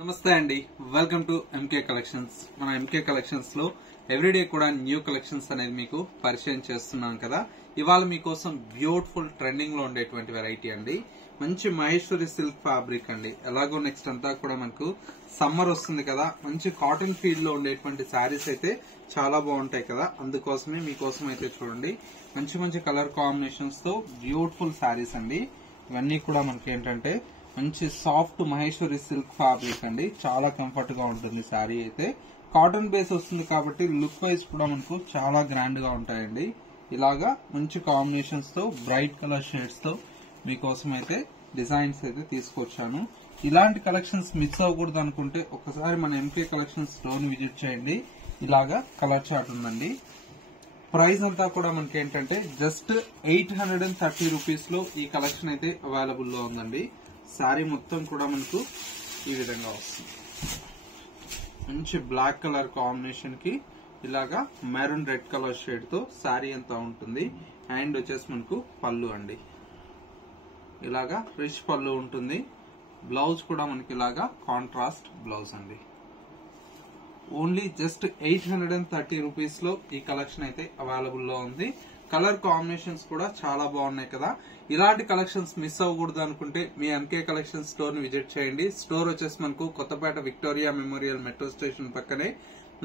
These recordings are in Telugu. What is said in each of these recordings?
నమస్తే అండి, వెల్కమ్ టు ఎంకే కలెక్షన్స్. మన ఎంకే కలెక్షన్స్ లో ఎవ్రీడే కూడా న్యూ కలెక్షన్స్ అనేది మీకు పరిచయం చేస్తున్నాం కదా. ఇవాళ మీకోసం బ్యూటిఫుల్ ట్రెండింగ్ లో ఉండేటువంటి వెరైటీ అండి. మంచి మహేశ్వరి సిల్క్ ఫ్యాబ్రిక్ అండి. ఎలాగో నెక్స్ట్ అంతా కూడా మనకు సమ్మర్ వస్తుంది కదా, మంచి కాటన్ ఫీల్ లో ఉండేటువంటి శారీస్ అయితే చాలా బాగుంటాయి కదా. అందుకోసమే మీకోసం అయితే చూడండి, మంచి మంచి కలర్ కాంబినేషన్స్ తో బ్యూటిఫుల్ శారీస్ అండి. ఇవన్నీ కూడా మనకి ఏంటంటే మంచి సాఫ్ట్ మహేశ్వరి సిల్క్ ఫ్యాబ్రిక్ అండి. చాలా కంఫర్ట్ గా ఉంటుంది శారీ అయితే. కాటన్ బేస్ వస్తుంది కాబట్టి లుక్ వైజ్ కూడా మనకు చాలా గ్రాండ్ గా ఉంటాయండి. ఇలాగా మంచి కాంబినేషన్స్ తో బ్రైట్ కలర్ షేడ్స్ తో మీకోసం అయితే డిజైన్స్ అయితే తీసుకొచ్చాను. ఇలాంటి కలెక్షన్స్ మిస్ అవ్వకూడదు అనుకుంటే ఒకసారి మన ఎంకే కలెక్షన్స్ స్టోర్ విజిట్ చేయండి. ఇలాగా కలర్ చార్ట్ ఉందండి. ప్రైస్ అంతా కూడా మనకి ఏంటంటే జస్ట్ 830 రూపీస్ లో ఈ కలెక్షన్ అయితే అవైలబుల్ లో ఉందండి. శారీ మొత్తం కూడా మనకు ఈ విధంగా వస్తుంది. మంచి బ్లాక్ కలర్ కాంబినేషన్ కి ఇలాగా మెరూన్ రెడ్ కలర్ షేడ్ తో శారీ అంతా ఉంటుంది. అండ్ వచ్చేసి మనకు పళ్ళు అండి, ఇలాగా రిచ్ పళ్ళు ఉంటుంది. బ్లౌజ్ కూడా మనకి ఇలాగా కాంట్రాస్ట్ బ్లౌజ్ అండి. ఓన్లీ జస్ట్ 830 రూపీస్ లో ఈ కలెక్షన్ అయితే అవైలబుల్ లో ఉంది. కలర్ కాంబినేషన్స్ కూడా చాలా బాగున్నాయి కదా. ఇలాంటి కలెక్షన్స్ మిస్ అవ్వకూడదు అనుకుంటే మీ ఎంకే కలెక్షన్ స్టోర్ ని విజిట్ చేయండి. స్టోర్ వచ్చేసి మనకు Kothapeta Victoria Memorial metro station పక్కనే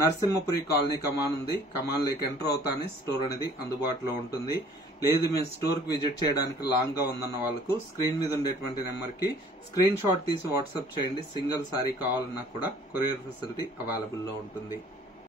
నరసింహపురి కాలనీ కమాన్ ఉంది. కమాన్ లేక ఎంటర్ అవుతానే స్టోర్ అనేది అందుబాటులో ఉంటుంది. లేదు మేము స్టోర్ కి విజిట్ చేయడానికి లాంగ్ గా ఉందన్న వాళ్ళకు స్క్రీన్ మీద ఉండేటువంటి నెంబర్ కి స్క్రీన్ షాట్ తీసి వాట్సాప్ చేయండి. సింగిల్ సారీ కావాలన్నా కూడా కొరియర్ ఫెసిలిటీ అవైలబుల్ లో ఉంటుంది.